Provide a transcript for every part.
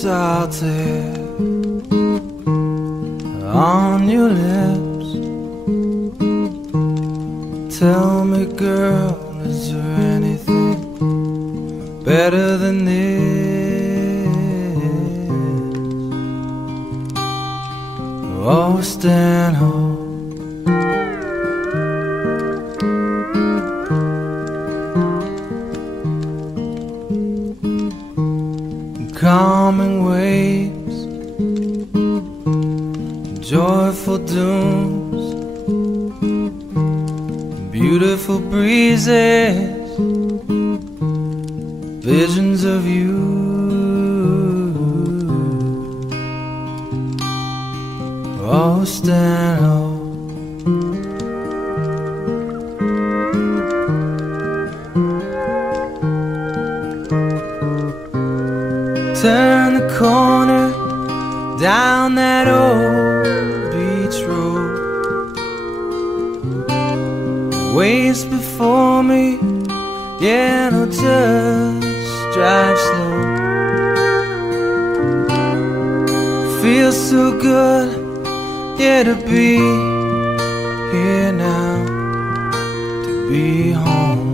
salted on your lips. Tell me, girl, is there anything better than this? Oh, stand home. Calming waves, joyful dooms, beautiful breezes, visions of you. Oh, stand home. Turn the corner down that old beach road. Waves before me, yeah, no, just drive slow. Feels so good, yeah, to be here now, to be home.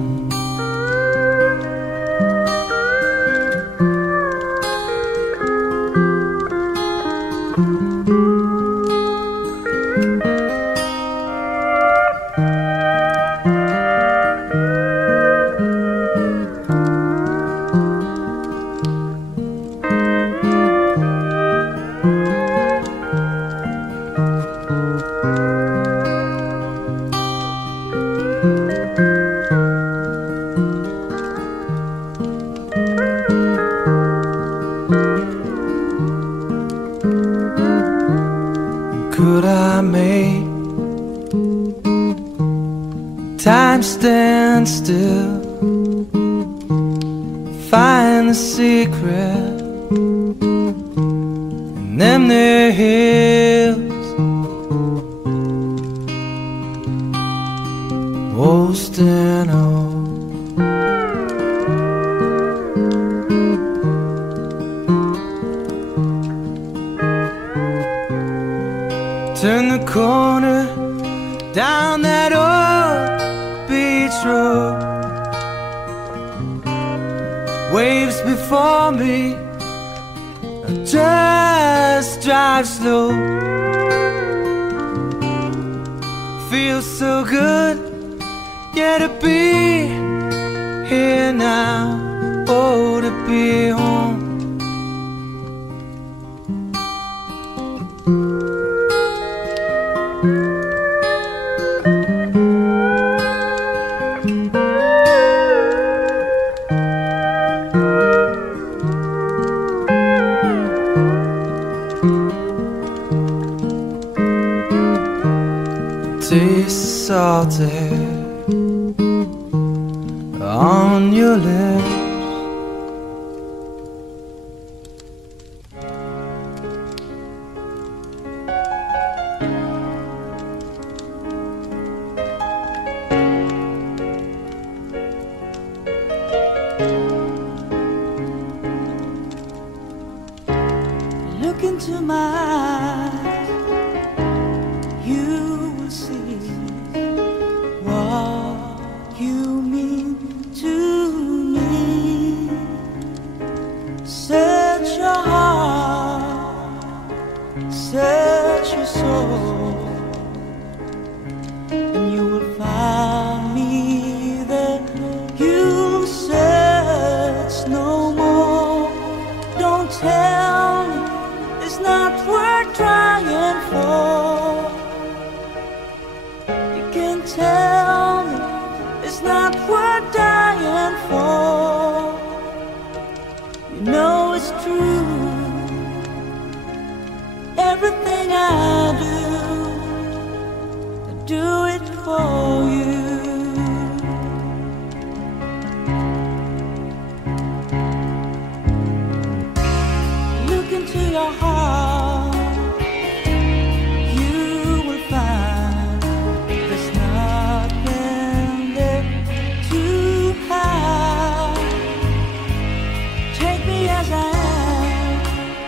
Could I make time stand still, find the secret in them there hills? Oh, stand home. Turn the corner down that old beach road. Waves before me, just drive slow. Feels so good, yeah, to be here now. Oh, to be home. Taste salted on your lips. Look into my eyes, you will see what you mean to me. Search your heart, search your soul, and you will find me there. You'll search no more. Don't tell me it's not worth trying for. You can tell me it's not worth dying for. You know it's true. Everything I do it for you. Look into your heart, you will find there's nothing there to hide. Take me as I am,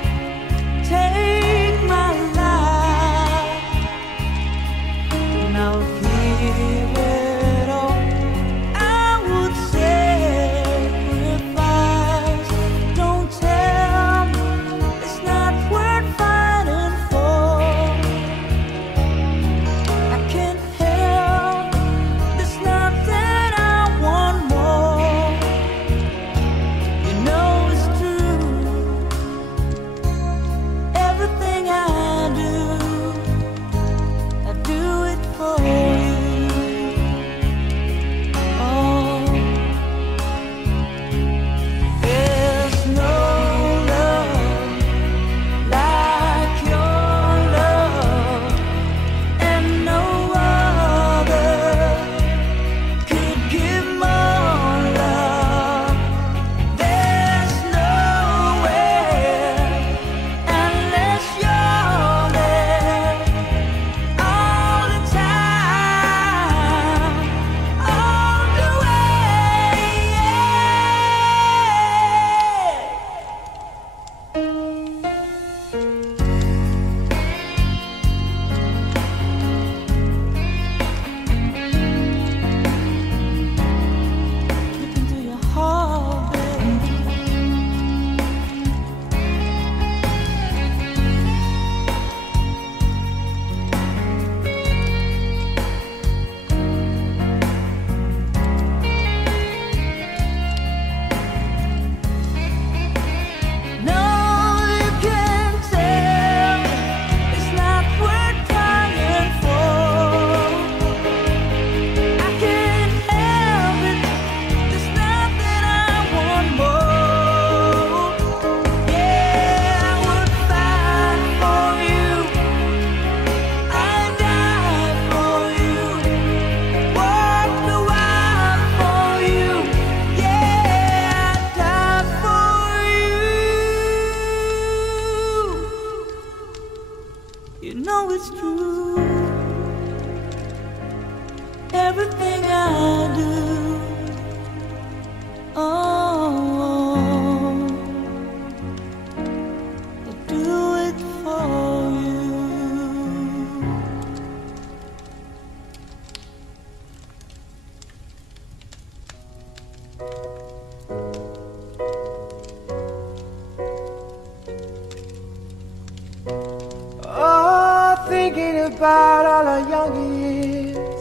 Oh, thinking about all our young years,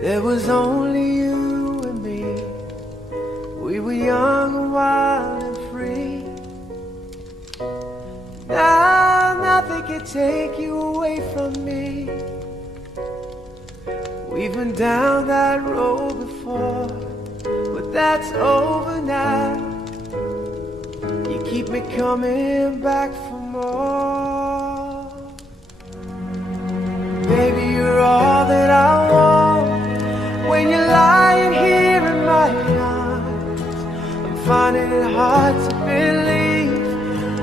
there was only you and me. We were young and wild and free. Now nothing can take you away from me. We've been down that road before, but that's over now. You keep me coming back for more. Baby, you're all that I want. When you're lying here in my arms, I'm finding it hard to believe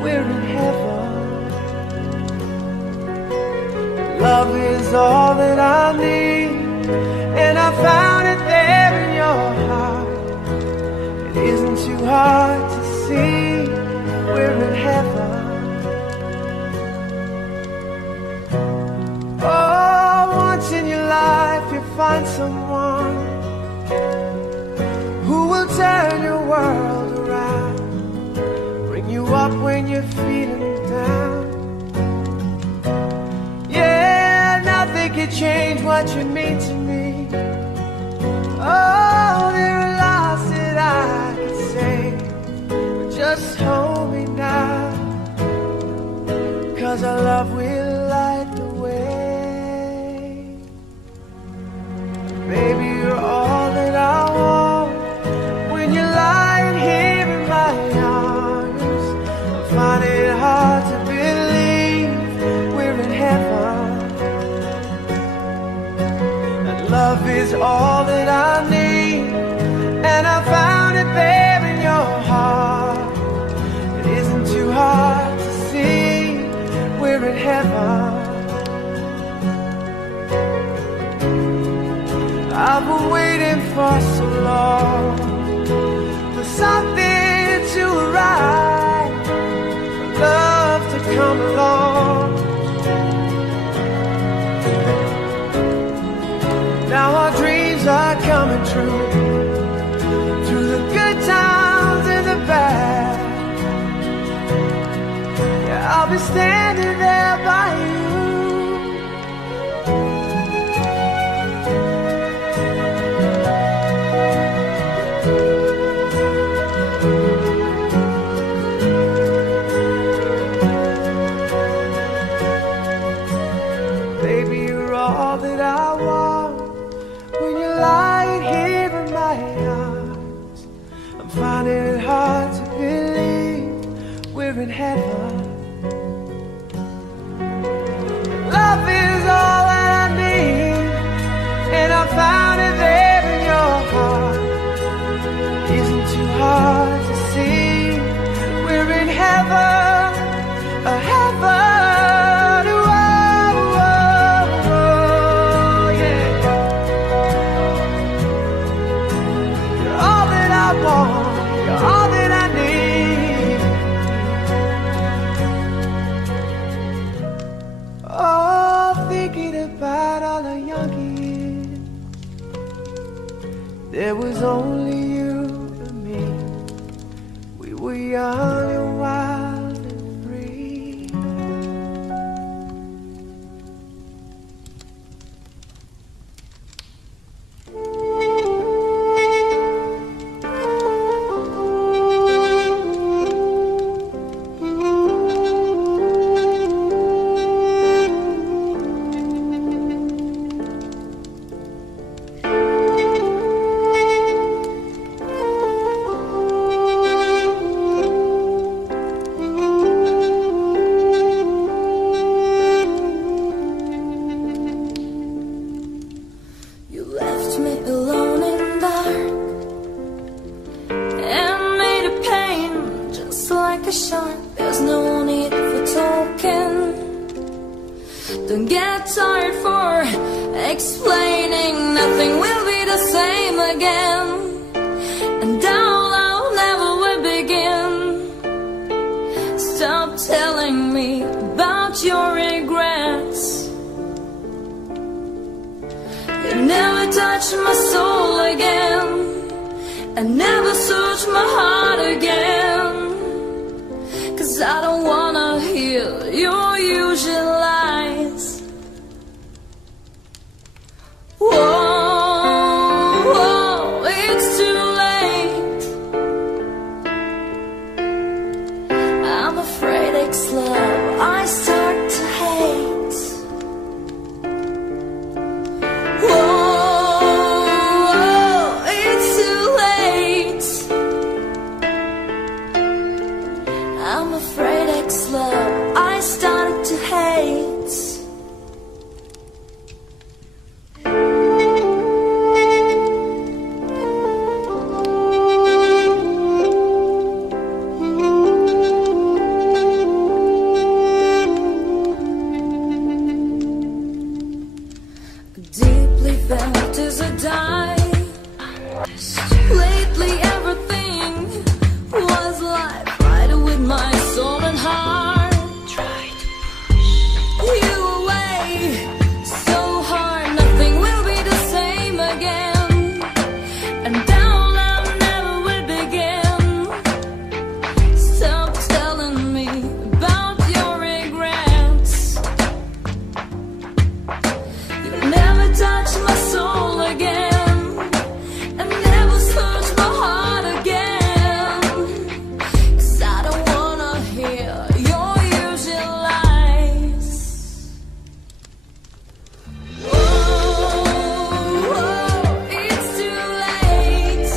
we're in heaven. Love is all that I need, and I found it there in your heart. It isn't too hard to see we're in heaven. Oh, once in your life you find someone who will turn your world around, bring you up when you're feeling down. Yeah, nothing can change what you mean to me. Oh, there are lots that I could say, but just hold me now, 'cause our love will light the way. Baby, you're all that I want. When you're lying here in my arms, I find it hard to believe we're in heaven. And love is all that I need, and I found it there in your heart. It isn't too hard to see we're in heaven. I've been waiting for so long for something to arrive, for love to come along. Now our dreams are coming true, through the good times and the bad. Yeah, I'll be standing there by you. Baby, you're all that I want. When you're lying here in my arms, I'm finding it hard to believe we're in heaven. Love is all that I need, and I found it there in your heart. It isn't too hard to see we're in heaven, a heaven. You're all that I need. Oh, thinking about all the young years, there was only you and me. We were young and wild and free. There's no need for talking. Don't get tired for explaining. Nothing will be the same again, and down I'll never will begin. Stop telling me about your regrets. You never touch my soul again. and never search my heart again. 'Cause I don't wanna hear your usual lies. Whoa, it's too late. I'm afraid it's love I start to hate. Whoa, it's too late. I'm afraid it's love I started to hate. Deeply felt as I die. Lately everything was life, right with my soul and heart. Try to push you away so hard, nothing will be the same again. And down I never will begin. Stop telling me about your regrets. You'll never touch my soul again, and never search my heart again. 'Cause I don't wanna hear your usual lies. Whoa, it's too late.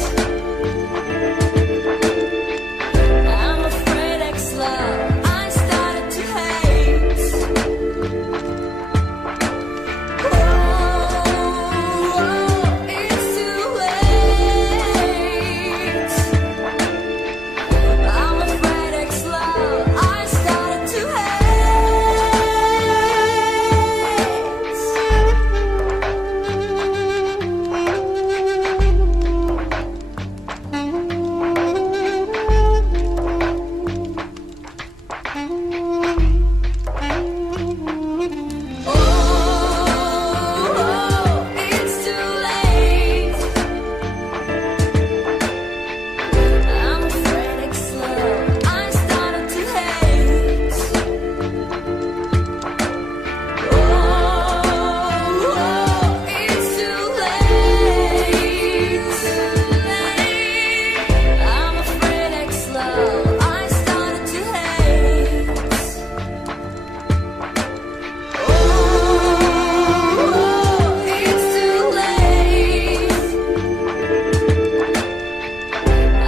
I'm afraid ex-love I started to hate. Whoa, it's too late. I'm afraid ex-love I started to it's too late. I'm afraid ex-love I started to hate. It's too late. I'm afraid ex-love I started to hate. It's too late.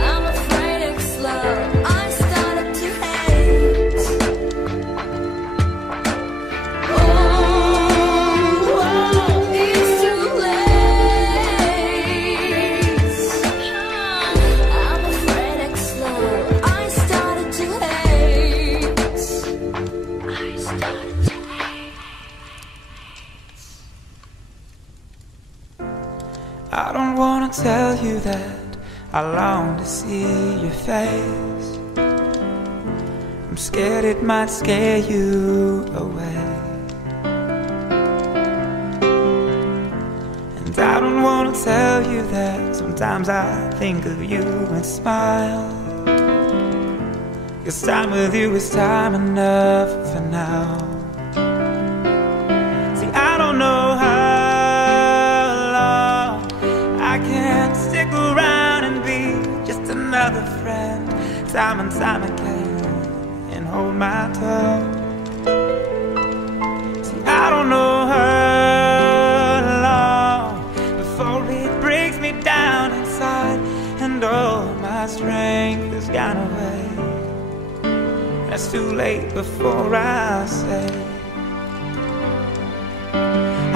I'm afraid ex-love I started to hate. It's too late. I'm afraid ex-love I started to hate. I started to hate. I don't wanna tell you that I long to see your face. I'm scared it might scare you away. And I don't wanna tell you that sometimes I think of you and smile. 'Cause time with you is time enough for now. See, I don't know how long I can't stick around and be just another friend, time and time again, and hold my tongue. See, I don't know how long before it breaks me down inside, and all my strength is gone away. It's too late before I say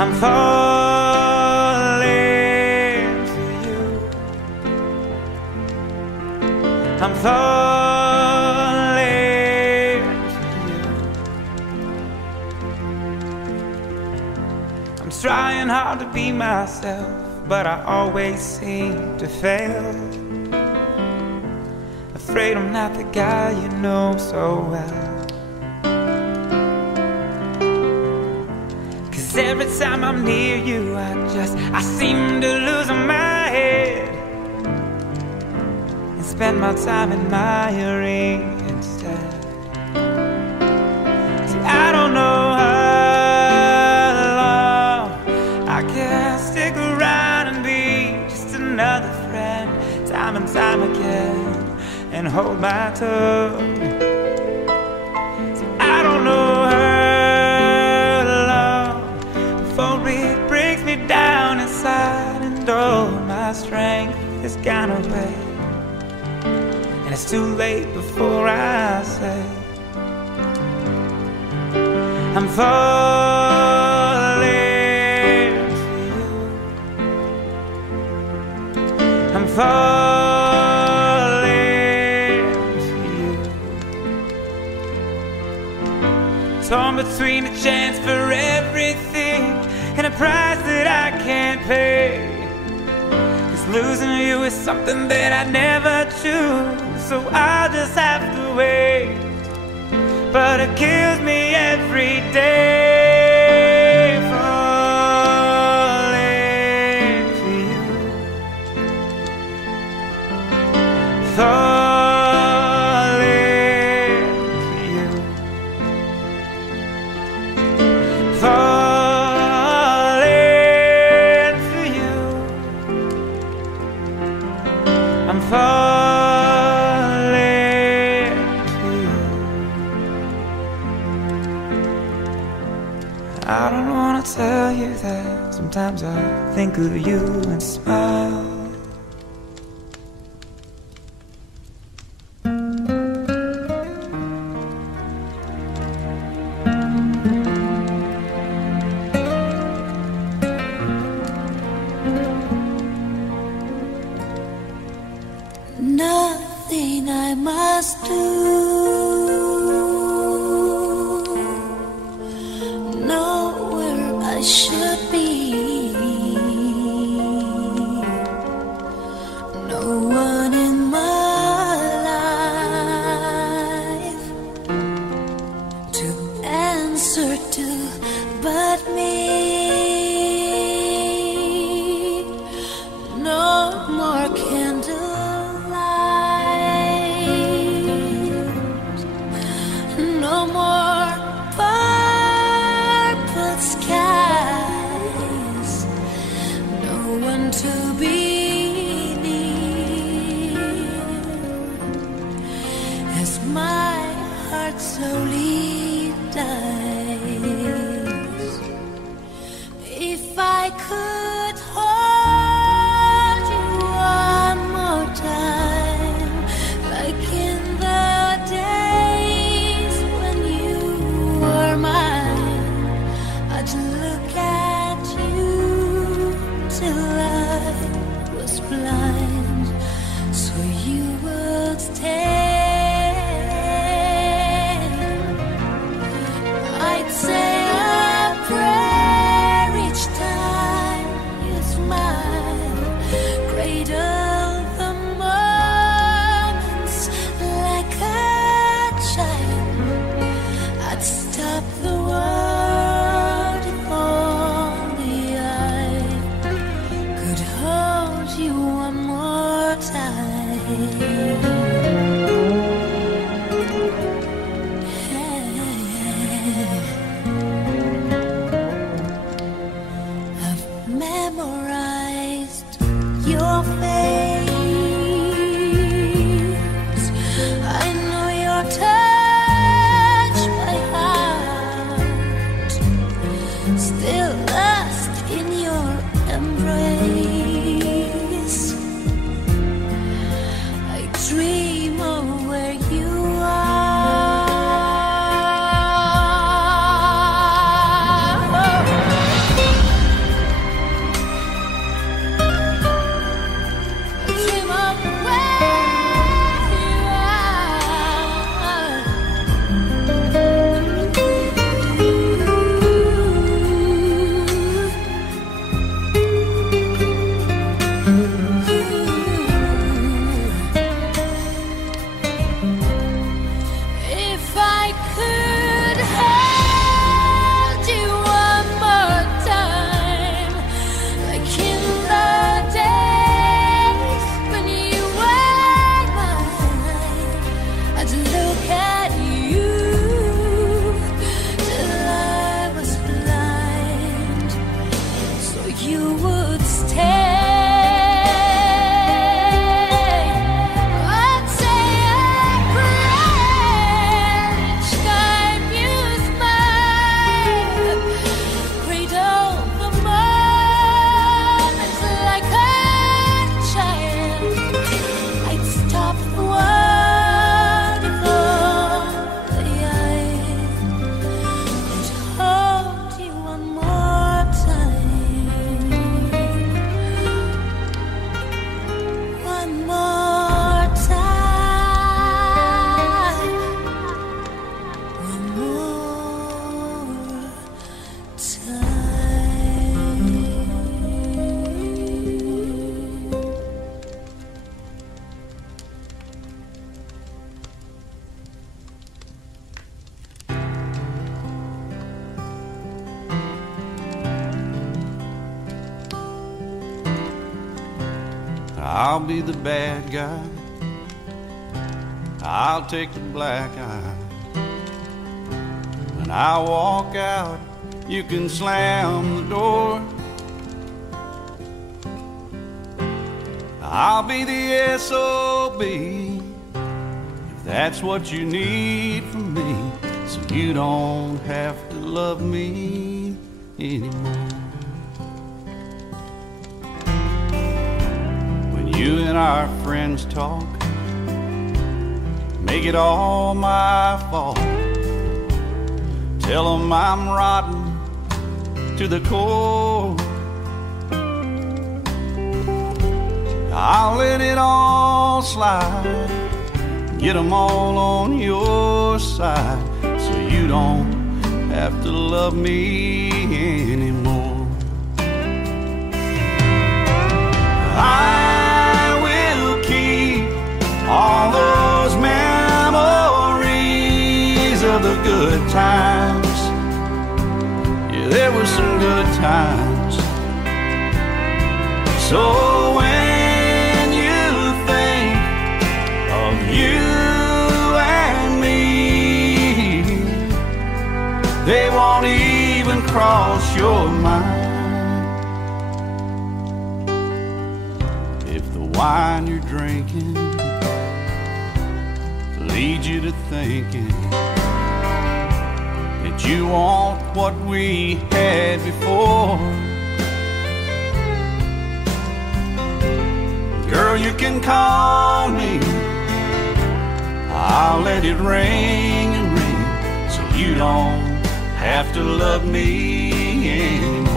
I'm falling for you. I'm falling for you. I'm trying hard to be myself, but I always seem to fail. Afraid I'm not the guy you know so well. 'Cause every time I'm near you, I seem to lose my head. spend my time admiring instead. See, I don't know how long I can stick around and be just another friend, time and time again, and hold my tongue. See, I don't know how long before it brings me down inside, and all my strength is gone away, and it's too late before I say I'm falling for you. I'm falling for you. Torn between a chance for everything and a price that I can't pay. 'Cause losing you is something that I never choose, so I'll just have to wait. But it kills me every day, falling for you, falling for you, falling for you. I'm falling for you. I don't wanna tell you that sometimes I think of you and smile. Nothing I must do, nowhere I should be, no one in my life to answer to but me. No more candlelight, no more purple skies, no one to be near, as my heart slowly dies. If I could hold you one more time, like in the days when you were mine, I'd look at you till I was blind, so you would stay. I'd say a prayer each time you smile, cradle the moments like a child. I'd stop the world if only I could hold you one more time. I've memorized your face, I know your touch by heart, still lost in your embrace. I dream I'll be the bad guy. I'll take the black eye. When I walk out, you can slam the door. I'll be the SOB, if that's what you need from me, so you don't have to love me anymore. When you and our friends talk, make it all my fault. Tell them I'm rotten to the core. I'll let it all slide, get them all on your side, so you don't have to love me anymore. I will keep all those memories of the good times. Yeah, there were some good times. So when you and me, they won't even cross your mind. If the wine you're drinking leads you to thinking that you want what we had before, girl, you can call me. I'll let it ring and ring, so you don't have to love me anymore.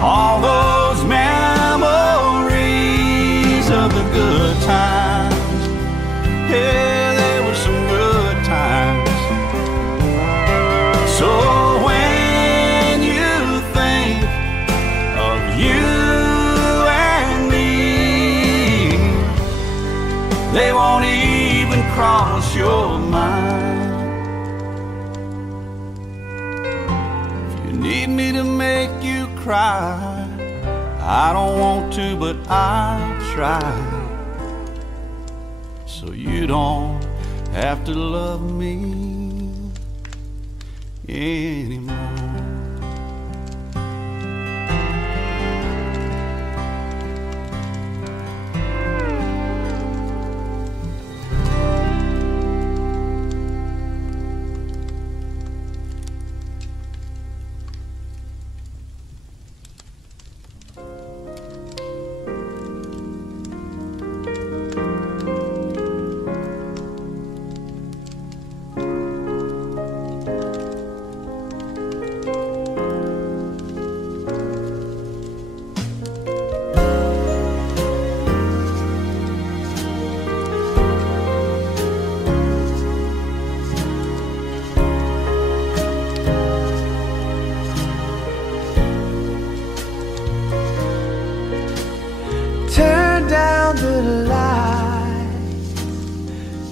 All those memories of the good times. Yeah, there were some good times. So when you think of you and me, they won't even cross your mind. If you need me to make you cry, I don't want to, but I'll try, so you don't have to love me anymore.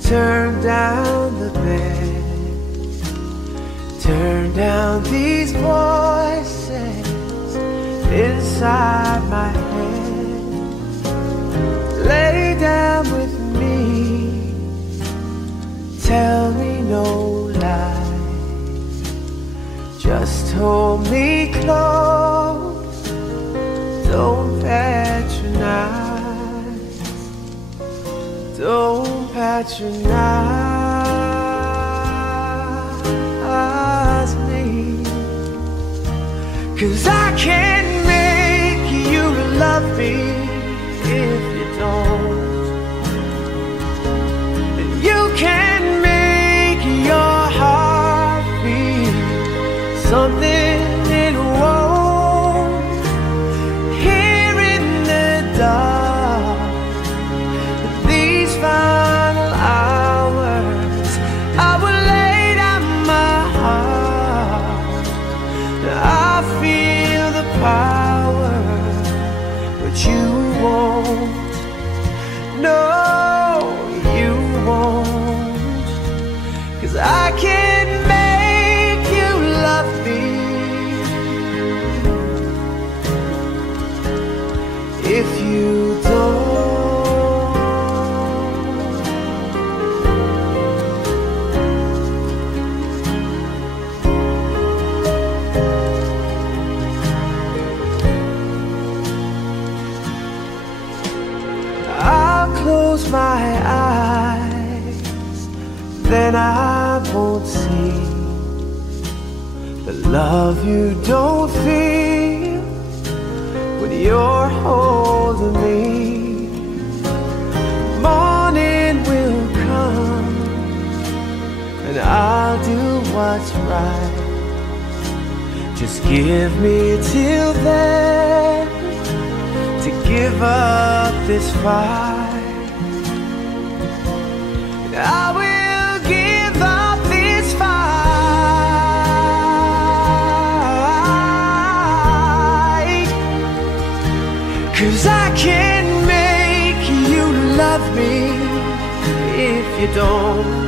Turn down the bed, turn down these voices inside my head. Lay down with me, tell me no lies, just hold me close, don't patronize. Don't patronize me, 'cause I can't make you love me if you don't. And you can't make your heart feel something I feel the power, but you won't. No, you won't. 'Cause I can make you love me if you don't. I'll close my eyes, then I won't see the love you don't feel when you're holding me. Morning will come and I'll do what's right. Just give me till then to give up this fight. I will give up this fight, 'cause I can make you love me if you don't.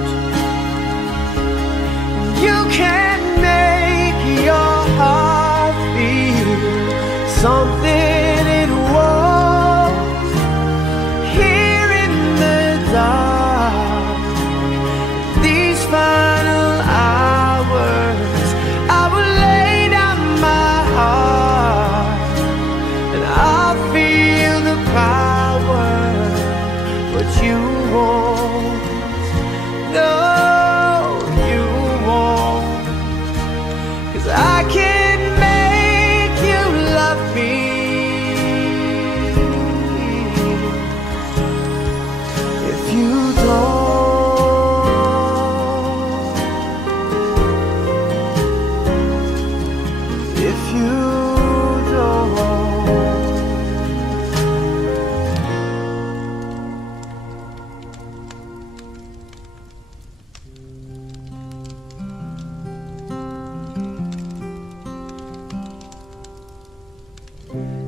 You can make your heart feel something it won't. Here in the dark, these final hours, I will lay down my heart and I'll feel the power, but you won't. No, you won't. 'Cause I can make you love me if you don't. If you don't.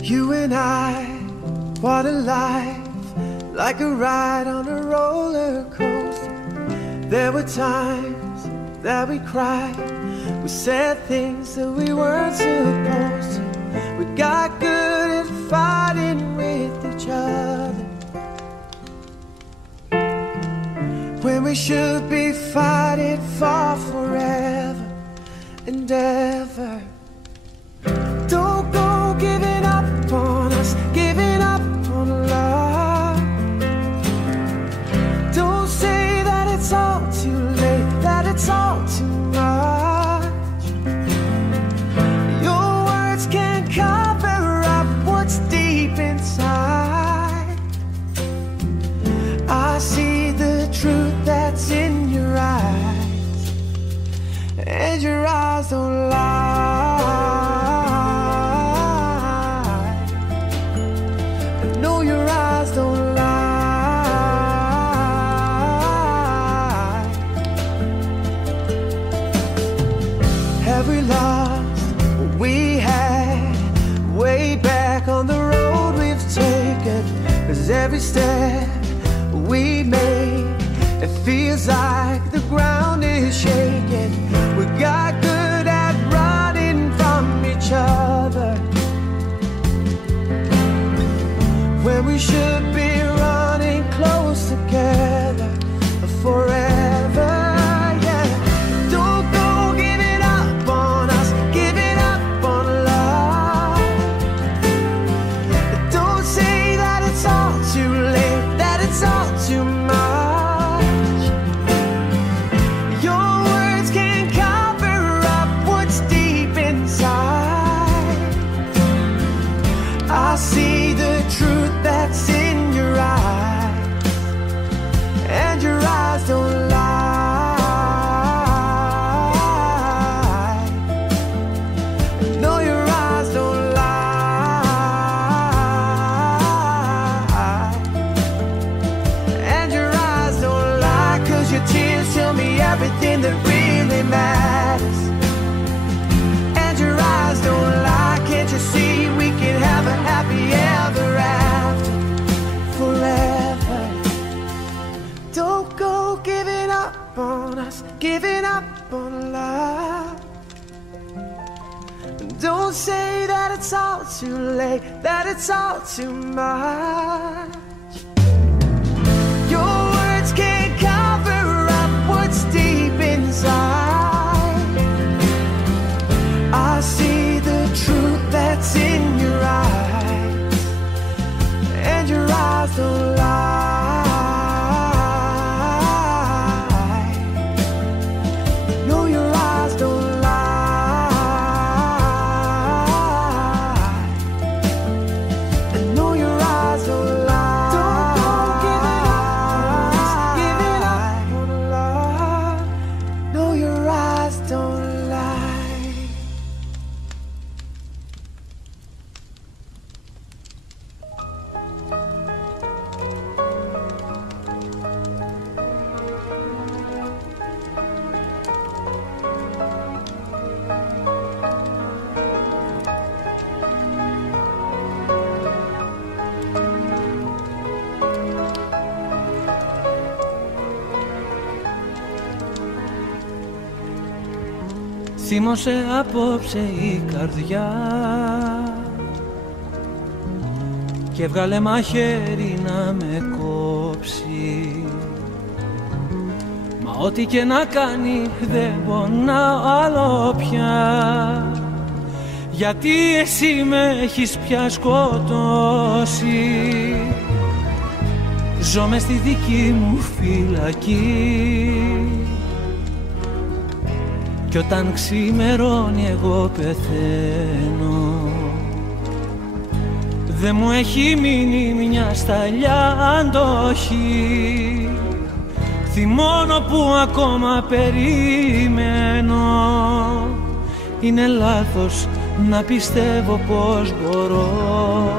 You and I, what a life, like a ride on a roller coaster. There were times that we cried, we said things that we weren't supposed to. We got good at fighting with each other when we should be fighting for forever and ever. Don't go giving up on us, giving up on love. Don't say that it's all too late, that it's all too much. Your words can't cover up what's deep inside. I see the truth that's in your eyes, and your eyes don't lie. No, your eyes don't lie. Have we lost what we had way back on the road we've taken? 'Cause every step we made, it feels like the ground is shaking. We got good at running from each other when we should be running close together forever. Yeah, don't go giving up on us, giving up on love. Don't say that it's all too late, that it's all too much. Your words can't cover up what's deep inside. I see the truth that's in your eyes, and your eyes don't lie. No, your eyes don't lie, and your eyes don't lie. 'Cause your tears tell me everything that really matters, and your eyes People say that it's all too late, that it's all too much. Your words can't cover up what's deep inside. I see the truth that's in your eyes, and your eyes don't lie. No, your eyes don't lie. And no, your eyes don't lie. Don't give it up, give it up on love. No, your eyes don't lie. Θύμωσε απόψε η καρδιά και βγάλε μαχαίρι να με κόψει. Μα ό,τι και να κάνει δεν πονάω άλλο πια, γιατί εσύ με έχεις πια σκοτώσει. Ζω μες στη δική μου φυλακή κι όταν ξημερώνει εγώ πεθαίνω. Δε μου έχει μείνει μια σταλιά αντοχή, θυμώνω που ακόμα περιμένω. Είναι λάθος να πιστεύω πως μπορώ,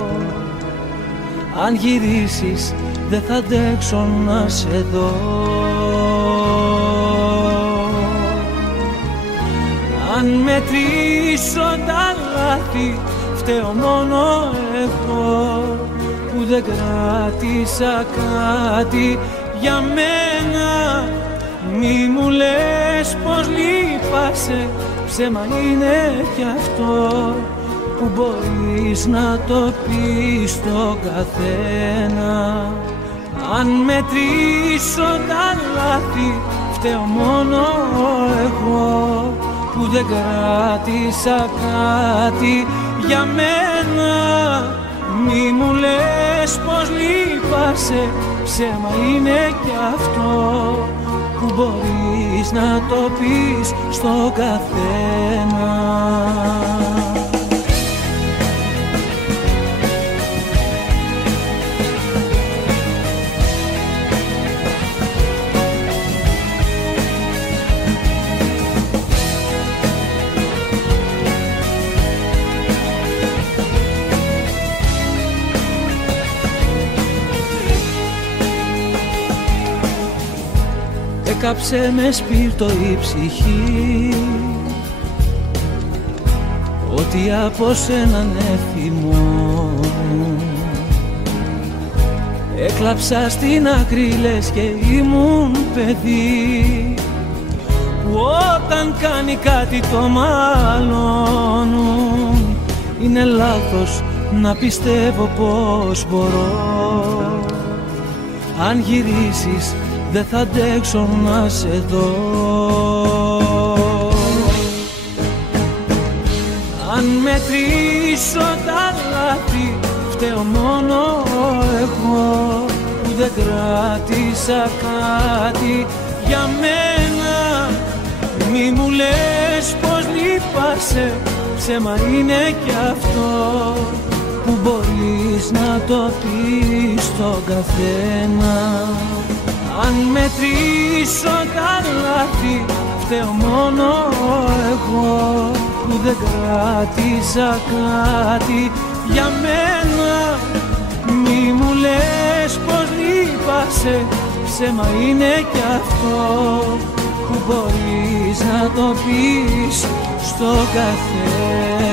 αν γυρίσεις δεν θα αντέξω να σε δω. Αν μετρήσω τα λάθη, φταίω μόνο εγώ που δεν κράτησα κάτι για μένα. Μη μου λες πως λείπασαι, ψέμα είναι κι αυτό που μπορείς να το πεις στον καθένα. Αν μετρήσω τα λάθη, φταίω μόνο εγώ που δεν κράτησα κάτι για μένα. Μη μου λες πως λείπασαι, ψέμα είναι κι αυτό που μπορείς να το πεις στο καθένα. Έκαψε με σπίρτο η ψυχή, ότι από σένα ναι θυμώνω. Έκλαψα στην άκρη λες και ήμουν παιδί, που όταν κάνει κάτι το μαλώνουν. Είναι λάθος να πιστεύω πως μπορώ, αν γυρίσεις δεν θα αντέξω να σε δω. Αν μετρήσω τα λάθη, φταίω μόνο εγώ που δεν κράτησα κάτι για μένα. Μη μου λες πως λείπασαι, ψέμα είναι κι αυτό που μπορείς να το πεις στον καθένα. Αν μετρήσω τα λάθη, φταίω μόνο εγώ που δεν κράτησα κάτι για μένα. Μη μου λες πως λείπασαι, ψέμα είναι κι αυτό που μπορείς να το πεις στο καθένα.